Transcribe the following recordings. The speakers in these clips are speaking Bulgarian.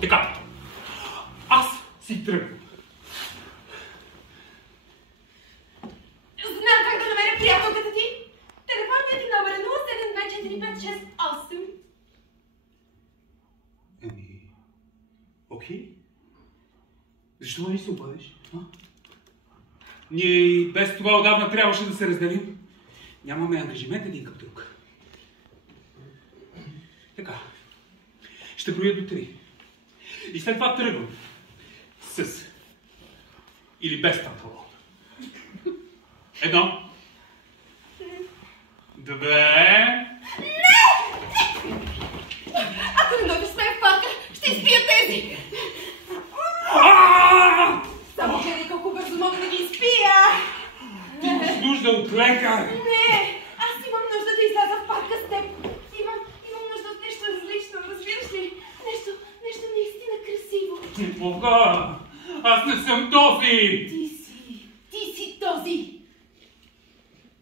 Така, аз си тръгвам. Знам как да намеря приятелката ти. Телефонният ти номер е 0724568. Окей. Защо ме не се обадиш? Ние и без това отдавна трябваше да се разделим. Нямаме ангажимент един към друг. Така. Ще броя до 3. И след това тръгвам. С. Или без панталон. 1. 2. Ако не дойдеш с мен в парка, ще изпия тези! Само гледай колко бързо мога да ги изпия! Ти имаш нужда от лекар! Не! Аз имам нужда да изляза в парка с теб! Имам нужда от нещо различно, разбираш ли? Нещо наистина красиво! Бога! Аз не съм този! Ти си този!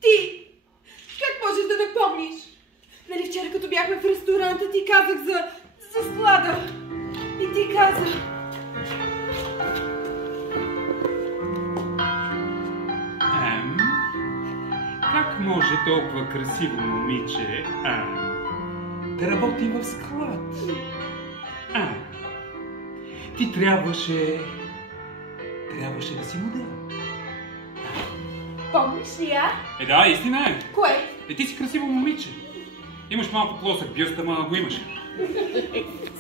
Ти! Как можеш да ме помниш? Нали вчера като бяхме в ресторанта ти казах за склада? И ти каза... Как може толкова красиво момиче, да работи в склад? Ти трябваше да си модел. Помниш ли я? Да, истина е. Кое? Ти си красиво момиче. Имаш малко плосък бюст, ама го имаш.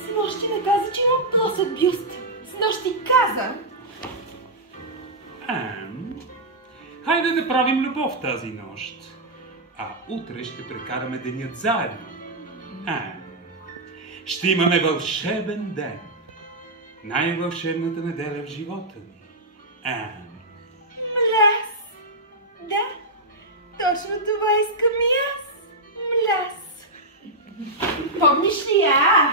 Снощи не каза, че имам плосък бюст. Снощи каза. Хайде да правим любов тази нощ. А утре ще прекараме денят заедно. Ще имаме вълшебен ден. Най-вълшебната неделя в живота ми. Мляс. Да, точно това искам и аз. Мляс. Помниш ли я?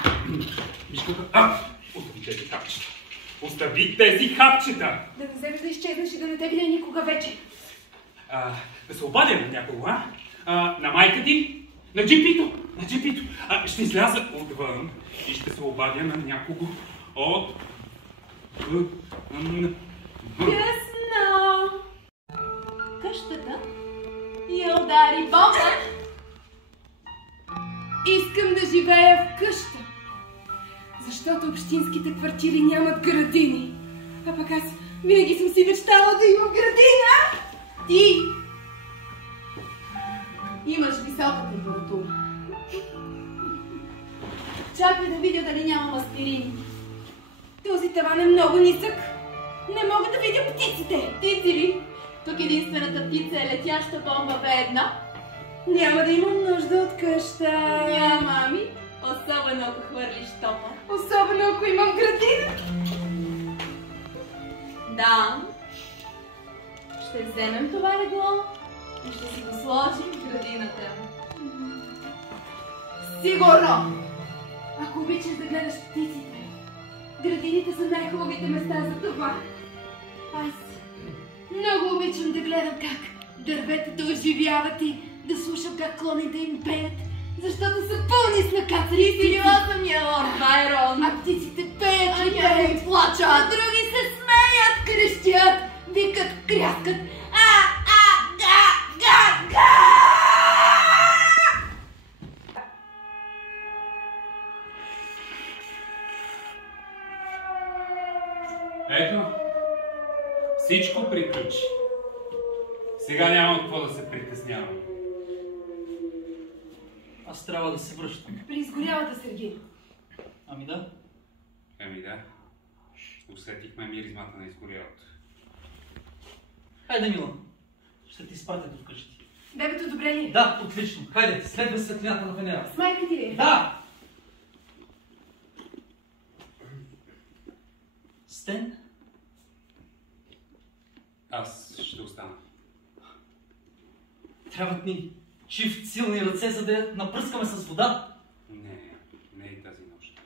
Остави тези хапчета. Остави тези хапчета! Да не вземеш да изчезнеш и да не те видя никога вече. Да се обадя на някого, на майка ти? На джипито? На джипито. Ще изляза отвън и ще се обадя на някого от... Късно! Къщата я удари бомба. Искам да живея в къща, защото общинските квартири нямат градини. А пък аз винаги съм си мечтала да имам градина. Ти имаш висока температура. Чакай да видя дали няма аспирин. Този таван е много нисък. Не мога да видя птиците. Птици ли? Тук единствената птица е летяща бомба B1. Няма да имам нужда от къща. Няма, ами. Особено ако хвърлиш топа. Особено ако имам градина. Да. Ще вземем това легло и ще си го сложим в градината. Сигурно! Ако обичаш да гледаш птиците, градините са най-хубавите места за това. Аз много обичам да гледам как дърветата оживяват и да слушам как клоните им пеят, защото са пълни с накацани. Ти си била самия лорд Байрон. А птиците пеят и пеят, плачат, а други се смеят, крещят, викат, кряскат. Ето, всичко приключи. Сега няма какво да се притеснявам. Аз трябва да се връщам. При изгорялата, Сергей. Ами да. Усетихме миризмата на изгорялото. Хайде, Мила. Ще ти изпратя до вкъщи. Бебето добре ли? Да, отлично. Хайде, следва светлината на Венера. С майка ти ли? Да! Стен? Аз ще остана. Трябват ни чифт силни ръце, за да я напръскаме с вода. Не и тази нощ.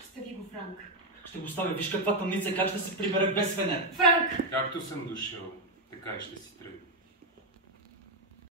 Остави го, Франк. Ще го оставя. Виж каква тъмница, как ще се прибере без Венера. Франк! Както съм дошъл, така и ще си тръгна.